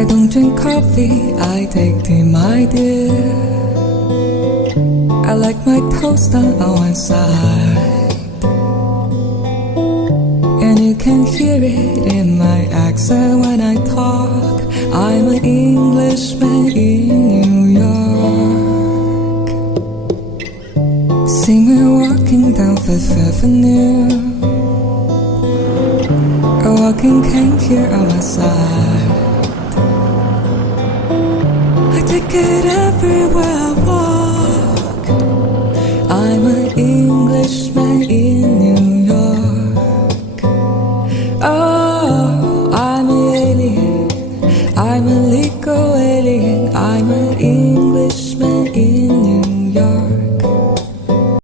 I don't drink coffee, I take tea, my dear. I like my toast on one side, and you can hear it in my accent when I talk. I'm an Englishman in New York. See me walking down Fifth Avenue, a walking cane here on my side. I take it everywhere I walk.